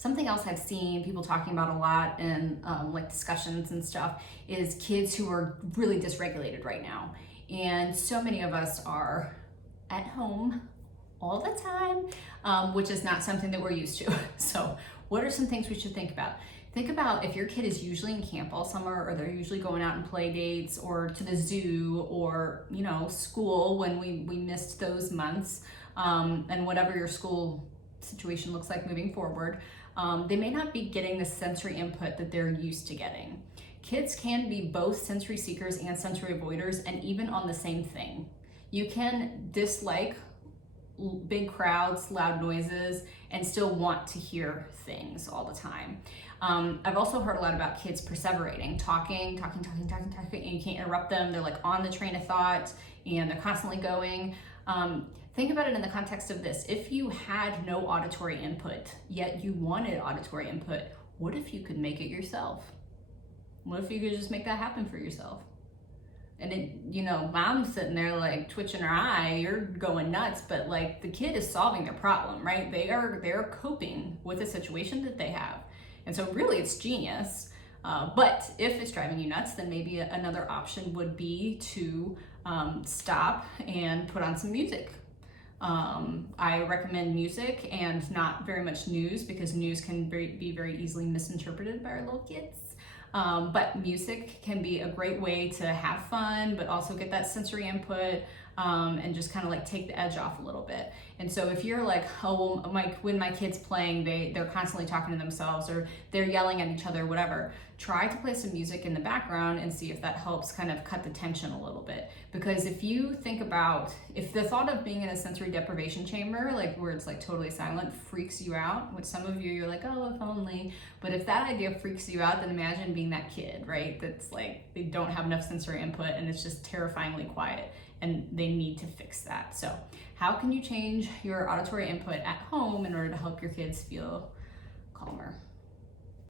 Something else I've seen people talking about a lot in like discussions and stuff is kids who are really dysregulated right now. And so many of us are at home all the time, which is not something that we're used to. So what are some things we should think about? Think about if your kid is usually in camp all summer, or they're usually going out and play dates or to the zoo or, you know, school when we missed those months, and whatever your school situation looks like moving forward, they may not be getting the sensory input that they're used to getting. Kids can be both sensory seekers and sensory avoiders, and even on the same thing. You can dislike big crowds, loud noises, and still want to hear things all the time. I've also heard a lot about kids perseverating, talking, and you can't interrupt them. They're like on the train of thought and they're constantly going. Think about it in the context of this. If you had no auditory input, yet you wanted auditory input, what if you could make it yourself? What if you could just make that happen for yourself? And it, you know, mom's sitting there like twitching her eye, you're going nuts, but like the kid is solving their problem, right? They're coping with a situation that they have. And so really it's genius. But if it's driving you nuts, then maybe another option would be to stop and put on some music. I recommend music and not very much news, because news can be very easily misinterpreted by our little kids. But music can be a great way to have fun, but also get that sensory input, and just kind of like take the edge off a little bit. And so if you're like, oh, well, when my kid's playing, they're constantly talking to themselves, or they're yelling at each other, whatever, try to play some music in the background and see if that helps kind of cut the tension a little bit. Because if you think about, if the thought of being in a sensory deprivation chamber, like where it's like totally silent, freaks you out, which some of you're like, oh, if only. But if that idea freaks you out, then imagine being that kid, right? That's like, they don't have enough sensory input and it's just terrifyingly quiet, and they need to fix that. So how can you change your auditory input at home in order to help your kids feel calmer?